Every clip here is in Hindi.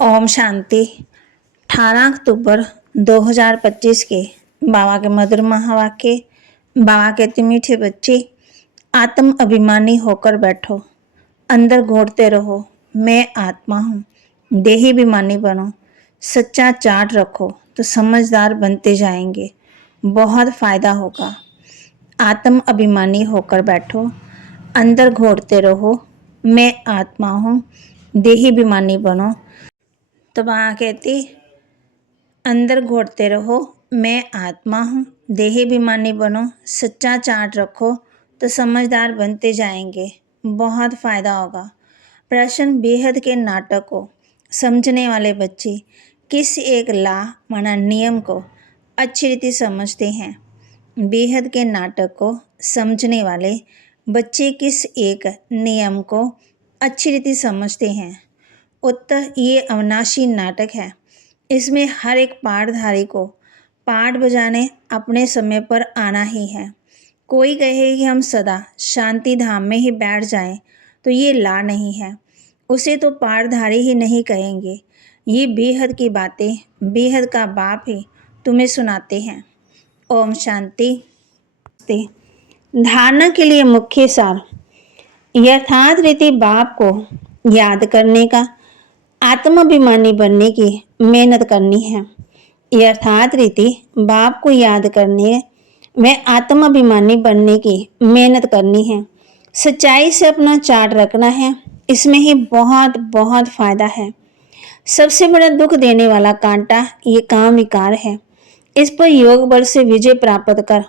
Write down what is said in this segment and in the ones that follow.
ओम शांति। 18 अक्टूबर 2025 के बाबा के मधुर महावाक्य। बाबा कहते मीठे बच्चे, आत्म अभिमानी होकर बैठो, अंदर घोटते रहो, मैं आत्मा हूँ। देही अभिमानी बनो, सच्चा चार्ट रखो तो समझदार बनते जाएंगे, बहुत फायदा होगा। आत्म अभिमानी होकर बैठो, अंदर घोटते रहो, मैं आत्मा हूँ। देही अभिमानी बनो। तो वहाँ कहती, अंदर घोटते रहो, मैं आत्मा हूँ। देही अभिमानी बनो, सच्चा चार्ट रखो तो समझदार बनते जाएंगे, बहुत फायदा होगा। प्रश्न, बेहद के नाटक को समझने वाले बच्चे किस एक ला माना नियम को अच्छी रीति समझते हैं? बेहद के नाटक को समझने वाले बच्चे किस एक नियम को अच्छी रीति समझते हैं? उत्तर, ये अविनाशी नाटक है। इसमें हर एक पाठधारी को पाठ बजाने अपने समय पर आना ही है। कोई कहे कि हम सदा शांति धाम में ही बैठ जाएं, तो ये ला नहीं है, उसे तो पाठधारी ही नहीं कहेंगे। ये बेहद की बातें बेहद का बाप ही तुम्हें सुनाते हैं। ओम शांति। धारणा के लिए मुख्य सार, यथार्थ रीति बाप को याद करने का, आत्माभिमानी बनने की मेहनत करनी है। यथार्थ रीति बाप को याद करने व आत्माभिमानी बनने की मेहनत करनी है। सच्चाई से अपना चार्ट रखना है, इसमें ही बहुत बहुत फायदा है। सबसे बड़ा दुख देने वाला कांटा ये काम विकार है। इस पर योग बल से विजय प्राप्त कर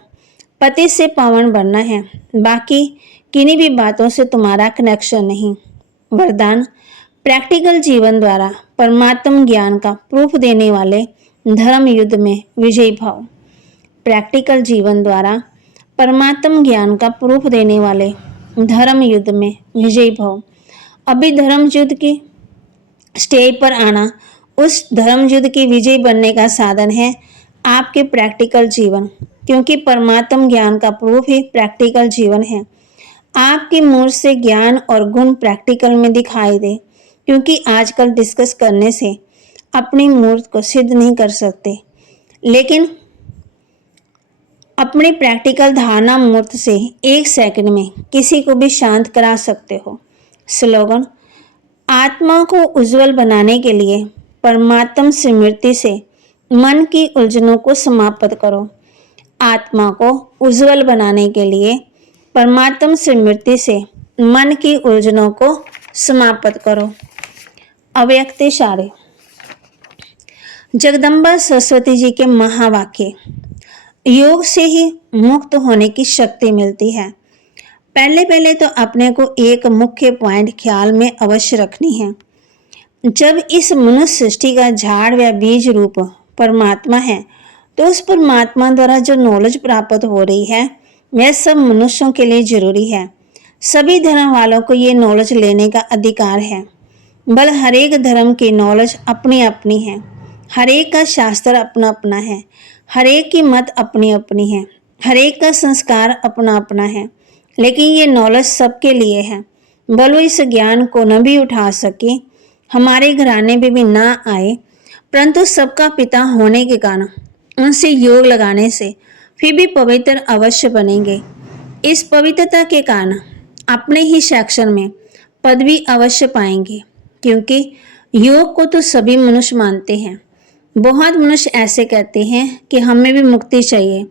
पति से पावन बनना है। बाकी किन्हीं भी बातों से तुम्हारा कनेक्शन नहीं। वरदान, प्रैक्टिकल जीवन द्वारा परमात्म ज्ञान का प्रूफ देने वाले धर्म युद्ध में विजयी भाव। प्रैक्टिकल जीवन द्वारा परमात्म ज्ञान का प्रूफ देने वाले धर्म युद्ध में विजयी भाव। अभी धर्म युद्ध की स्टेज पर आना उस धर्म युद्ध की विजयी बनने का साधन है आपके प्रैक्टिकल जीवन, क्योंकि परमात्म ज्ञान का प्रूफ ही प्रैक्टिकल जीवन है। आपकी मूर्त से ज्ञान और गुण प्रैक्टिकल में दिखाई दे, क्योंकि आजकल डिस्कस करने से अपनी मूर्त को सिद्ध नहीं कर सकते, लेकिन अपनी प्रैक्टिकल धारणा मूर्त से एक सेकंड में किसी को भी शांत करा सकते हो। स्लोगन, आत्मा को उज्जवल बनाने के लिए परमात्म स्मृति से मन की उलझनों को समाप्त करो। आत्मा को उज्जवल बनाने के लिए परमात्म स्मृति से मन की उलझनों को समाप्त करो। अव्यक्त इशारे, जगदम्बा सरस्वती जी के महावाक्य। योग से ही मुक्त होने की शक्ति मिलती है। पहले पहले तो अपने को एक मुख्य पॉइंट ख्याल में अवश्य रखनी है। जब इस मनुष्य सृष्टि का झाड़ व बीज रूप परमात्मा है, तो उस परमात्मा द्वारा जो नॉलेज प्राप्त हो रही है वह सब मनुष्यों के लिए जरूरी है। सभी धर्म वालों को ये नॉलेज लेने का अधिकार है। बल हर एक धर्म की नॉलेज अपनी अपनी है, हर एक का शास्त्र अपना अपना है, हर एक की मत अपनी अपनी है, हर एक का संस्कार अपना अपना है, लेकिन ये नॉलेज सबके लिए है। बल वो इस ज्ञान को न भी उठा सके, हमारे घराने में भी ना आए, परंतु सबका पिता होने के कारण उनसे योग लगाने से फिर भी पवित्र अवश्य बनेंगे। इस पवित्रता के कारण अपने ही सेक्शन में पदवी अवश्य पाएंगे, क्योंकि योग को तो सभी मनुष्य मानते हैं। बहुत मनुष्य ऐसे कहते हैं कि हमें भी मुक्ति चाहिए,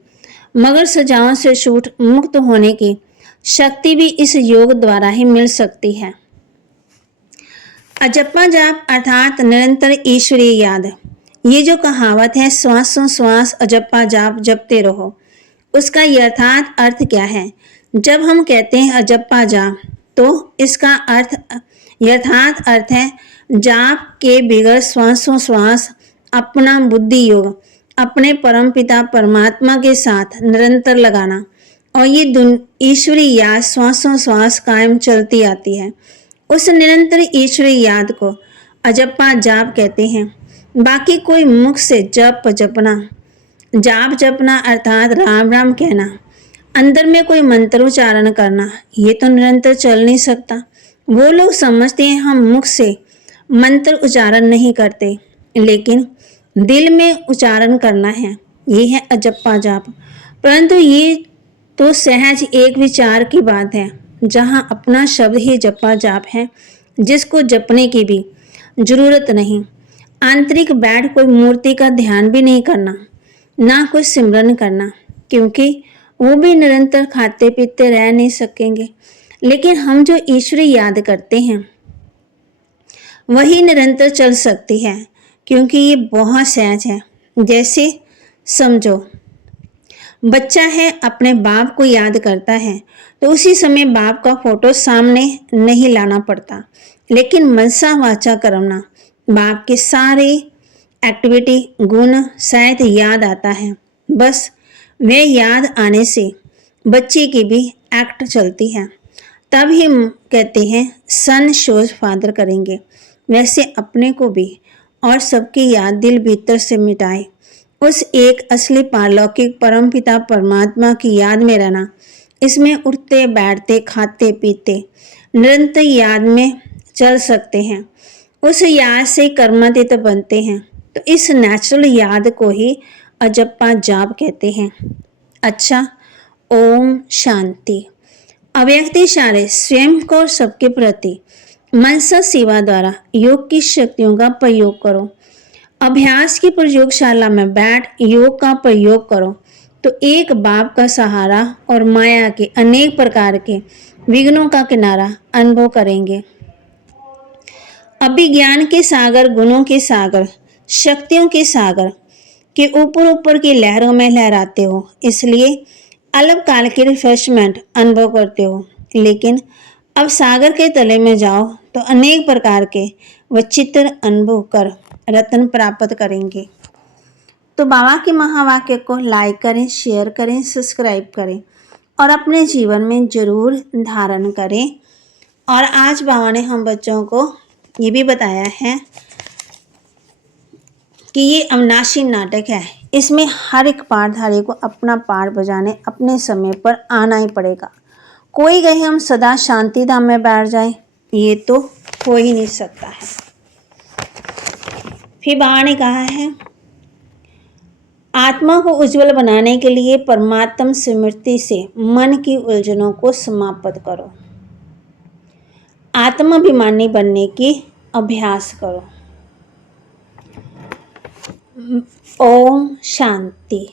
मगर सजाओं से छूट मुक्त होने की शक्ति भी इस योग द्वारा ही मिल सकती है। अजप्पा जाप अर्थात निरंतर ईश्वरीय याद। ये जो कहावत है, श्वासों श्वास अजप्पा जाप जपते रहो, उसका यथार्थ अर्थ क्या है? जब हम कहते हैं अजप्पा जाप, तो इसका यथार्थ अर्थ है जाप के बिगड़ श्वासों श्वास अपना बुद्धि योग अपने परम पिता परमात्मा के साथ निरंतर लगाना, और ये ईश्वरी याद श्वासों श्वास कायम चलती आती है। उस निरंतर ईश्वरी याद को अजप्पा जाप कहते हैं। बाकी कोई मुख से जप जपना, जाप जपना अर्थात राम राम कहना, अंदर में कोई मंत्र उच्चारण करना, ये तो निरंतर चल नहीं सकता। वो लोग समझते हैं हम मुख से मंत्र उच्चारण नहीं करते, लेकिन दिल में उच्चारण करना है। ये है अजप्पा जाप। परंतु ये तो सहज एक विचार की बात है, जहाँ अपना शब्द ही जप्पा जाप है, जिसको जपने की भी जरूरत नहीं। आंतरिक बैठ कोई मूर्ति का ध्यान भी नहीं करना, ना कोई सिमरन करना, क्योंकि वो भी निरंतर खाते पीते रह नहीं सकेंगे। लेकिन हम जो ईश्वरी याद करते हैं वही निरंतर चल सकती है, क्योंकि ये बहुत सहज है। जैसे समझो, बच्चा है अपने बाप को याद करता है तो उसी समय बाप का फोटो सामने नहीं लाना पड़ता, लेकिन मनसा वाचा कर्मणा बाप के सारे एक्टिविटी गुण शायद याद आता है। बस वे याद आने से बच्चे की भी एक्ट चलती है। तब ही कहते हैं सन शोज फादर करेंगे। वैसे अपने को भी और सबकी याद दिल भीतर से मिटाए। उस एक असली पारलौकिक परमपिता परमात्मा की याद में रहना, इसमें उठते बैठते खाते पीते निरंतर याद में चल सकते हैं। उस याद से कर्मातीत बनते हैं। तो इस नेचुरल याद को ही अजप्पा जाप कहते हैं। अच्छा, ओम शांति। अव्यक्त इशारे स्वयं को और सबके प्रति मनसा सेवा द्वारा योग की शक्तियों का प्रयोग करो। अभ्यास की प्रयोगशाला में बैठ योग का प्रयोग करो तो एक बाप का सहारा और माया के अनेक प्रकार के विघ्नों का किनारा अनुभव करेंगे। अभिज्ञान के सागर, गुणों के सागर, शक्तियों के सागर के ऊपर ऊपर की लहरों में लहराते हो, इसलिए अल्पकाल की रिफ्रेशमेंट अनुभव करते हो। लेकिन अब सागर के तले में जाओ तो अनेक प्रकार के विचित्र अनुभव कर रत्न प्राप्त करेंगे। तो बाबा के महावाक्य को लाइक करें, शेयर करें, सब्सक्राइब करें और अपने जीवन में जरूर धारण करें। और आज बाबा ने हम बच्चों को ये भी बताया है कि ये अविनाशी नाटक है, इसमें हर एक पाठधारी को अपना पाठ बजाने अपने समय पर आना ही पड़ेगा। कोई कहे हम सदा शांति धाम में बैठ जाए, ये तो हो ही नहीं सकता है। फिर बाबा ने कहा है, आत्मा को उज्जवल बनाने के लिए परमात्म स्मृति से मन की उलझनों को समाप्त करो। आत्माभिमानी बनने की अभ्यास करो। ओम शांति।